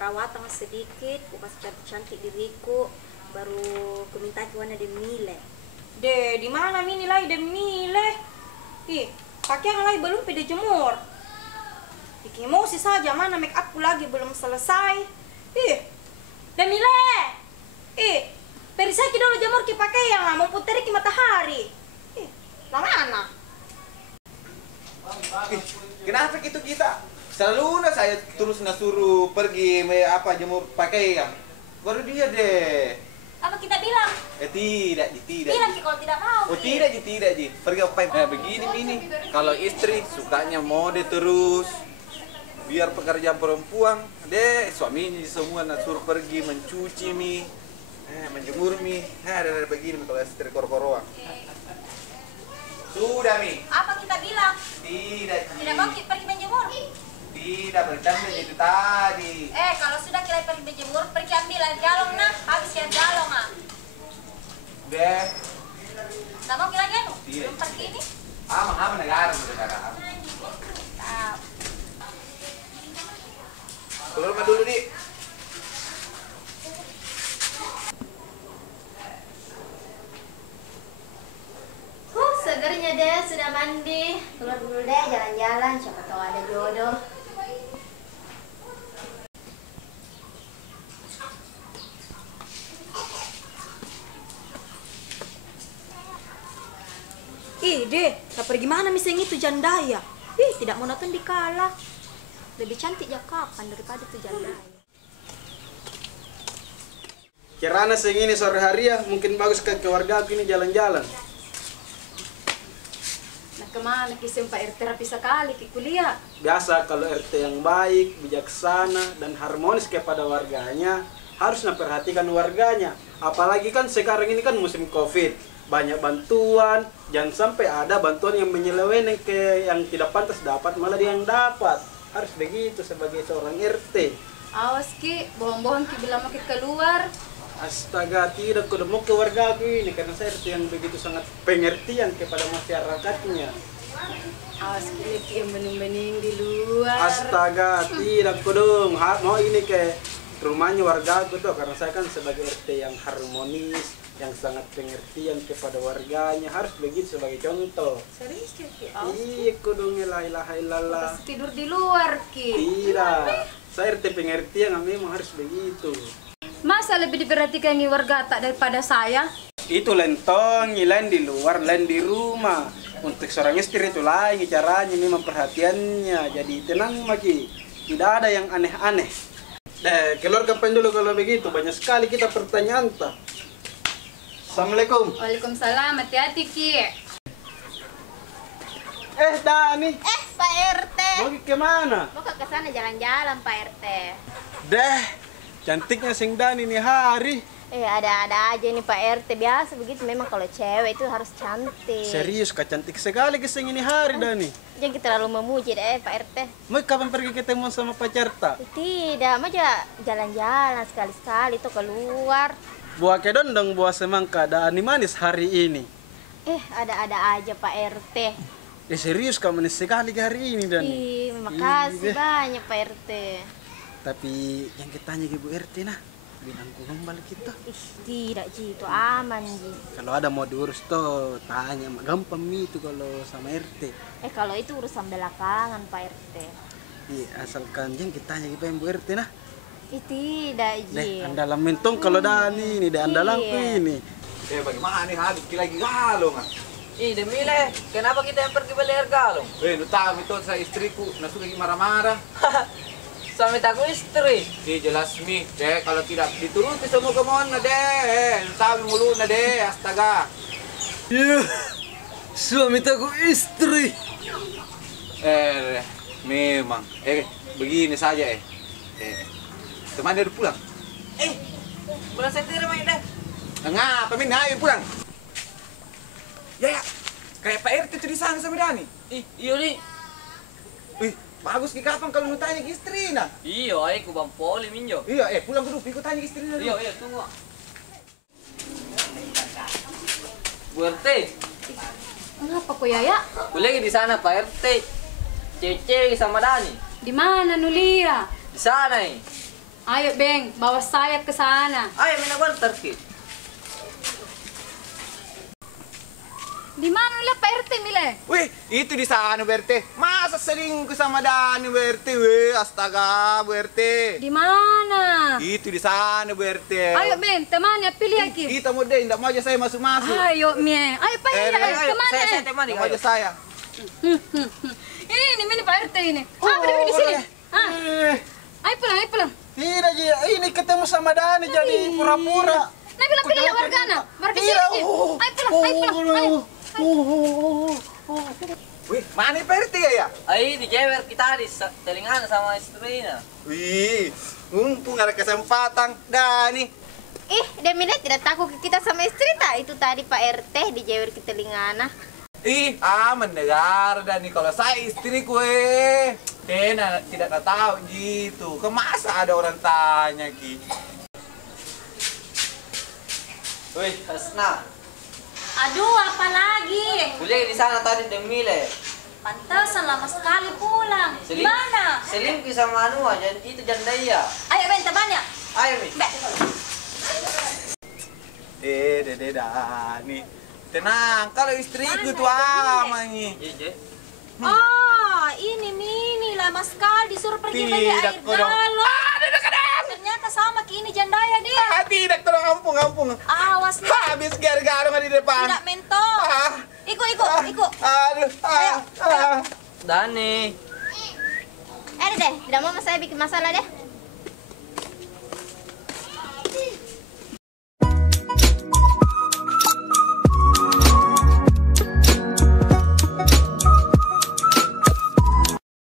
perawatan sedikit, ku kasih cantik-cantik diriku, baru ku minta ke warna demile. Di mana mi nilai demile? Ih, pakaian lagi belum pada jemur. Bikin emosi saja, mana make upku lagi belum selesai. Ih, demile. Ih, perisai dulu jemur ki pakaian lah, mau puteri ki matahari. Ih, mana? Kenapa gitu kita? Selalu saya terus suruh pergi jemur pakaian. Baru dia deh. Apa kita bilang? Tidak. Bilang ki kalau tidak mau. Oh tidak Ji. Pergi apa? Begini ini. Kalau istri sukanya mode terus. Biar pekerjaan perempuan, suaminya semua suruh pergi mencuci mi, menjemur mi. Ada begini kalau istri kor-koroan. Sudah mi. Apa kita bilang? Tidak Ji. Tidak mau ki pergi menjemur. Tidak, bercanda itu tadi. Kalau sudah kita pergi menjemur, pergi ambil air galon nah, habis air galon ah. Deh. Nggak mau kita lagi anu? Tidak. Belum pergi ini? Aman negara. Ah, Keluar rumah dulu, Di. segernya deh, sudah mandi. Keluar dulu deh, jalan-jalan, siapa tahu ada jodoh. Tak pergi mana miseng itu jandaya? Ih, tidak monoton dikalah. Lebih cantik ya kapan daripada itu jandaya. Kirana ini sore hari ya, mungkin bagus ke keluarga aku ini jalan-jalan. Nah kemana kisah Pak RT rapi sekali ke kuliah? Biasa kalau RT yang baik, bijaksana, dan harmonis kepada warganya, harus memperhatikan warganya. Apalagi kan sekarang ini kan musim COVID. Banyak bantuan, jangan sampai ada bantuan yang menyeleweng ke yang tidak pantas dapat, malah dia yang dapat. Harus begitu sebagai seorang RT. Awas ki, bohong-bohong ki bilang mau keluar. Astaga, tidak kudu mau ke warga aku ini karena saya RT yang begitu sangat pengertian kepada masyarakatnya. Awas ki yang bening-bening di luar. Astaga, tidak kudu mau ini ke rumahnya warga aku tuh karena saya kan sebagai RT yang harmonis, yang sangat pengertian kepada warganya, harus begitu sebagai contoh. Serius ki? Iya, kudu la ilaha illallah. Pas tidur di luar ki. Tidak, saya RT pengertian memang harus begitu. Masa lebih diperhatikan nih warga tak daripada saya? Itu lentong, lain di luar, lain di rumah. Untuk seorang istri itu lain caranya memang perhatiannya. Jadi tenang Maki, tidak ada yang aneh-aneh. Keluar kapan dulu kalau begitu, banyak sekali kita pertanyaan tak. Assalamualaikum. Waalaikumsalam, hati-hati ki. Dani. Pak RT. Mau kemana? Mau ke sana jalan-jalan Pak RT. Cantiknya sing Dani nih hari. Ada-ada aja nih Pak RT, biasa begitu memang kalau cewek itu harus cantik. Serius, Kak, cantik sekali kesing ini hari Dani. Jangan kita terlalu memuji deh Pak RT. Mau kapan pergi ketemu sama pacar tak? Tidak, mau aja jalan-jalan sekali-sekali tuh keluar. Buah kedondong, buah semangka, ada manis hari ini. Ada-ada aja Pak RT. Serius kamu manis sekali hari ini Dani. Makasih banyak Pak RT. Tapi yang kita tanya Ibu RT nah, bilang balik kita. Tidak Ji, itu aman Ji. Kalau ada mau diurus tuh tanya, gampang itu kalau sama RT. Kalau itu urusan belakangan Pak RT. Iya, asalkan yang kita tanya Ibu RT nah. Tidak Ji. Andalan mentong kalau Dani ini, andalanku ini. Bagaimana nih habis lagi galong ah. Demile, kenapa kita yang pergi beli air galon? Lu tahu itu saya istriku, suka marah-marah. Suami takut istri. Jelas mi, kalau tidak dituruti semua kemauan deh, lu tahu mulu deh, astaga. Suami takut istri. Memang. Begini saja teman dia udah pulang. Pulang saya tidak main deh. Ngapa min, ayo pulang. Ya, kayak Pak RT itu di sana sama Dani. Iya nih. Bagus ki kapan kalau lu tanya ke istri nah. Iya, aku bang poli minjo. Iya, pulang dulu, ikut tanya ke istri dulu. Iya, tunggu. Bu RT. Kenapa kok Yaya? Aku lagi di sana Pak RT. Cewek sama Dani. Di mana Nulia? Di sana nih. Ayo, Beng, bawa saya ke sana. Ayo mina bantar ki. Di mana lihat Pak RT, Mile? Wih, itu di sana Bu RT. Masa selingkuh sama Dani Bu RT? Wih, astaga Bu RT. Di mana? Itu di sana Bu RT. Ayo, Beng, temannya pilih lagi. Kita mau deh, tidak mau aja saya masuk-masuk. Ayo, Mie. Ayo, Pak RT, kemana? Saya temani Tidak mau aja saya. Ini Pak RT ini. Apa dia di sini? Ayo pulang. Tidak, Ji. Ini ketemu sama Dani jadi pura-pura. Nah, bilang pilih wargana. Warga sini. Ayo pulang. Wih, mana Pak RT ya? Ayo di jewer kita di telingan sama istrinya. Wih, mumpung ada kesempatan. Dani. Demile tidak takut kita sama istri tak? Itu tadi Pak RT di jewer ke telingana. Mendengar Dani kalau saya istriku tidak tahu gitu. Kemasa ada orang tanya Ki? Wih, Hasna. Aduh, apa lagi? Kuliah di sana tadi Demile. Pantesan lama sekali pulang. Mana? Selingkuh sama anu aja itu jandaya. Ayo, Ben, temannya. Ayo, Mi. Dede Dani. Tenang, kalau istriku tuh aman nih. Iya, Oh, ini Mini lama sekali disuruh pergi beli air Tidak, kodong. galon. Ternyata sama kini jandaya dia. Tidak, tolong ampun. Awas nih, Habis gara-gara di depan. tidak mentok. Ikut. Aduh. Dani. Deh, tidak mau saya bikin masalah deh.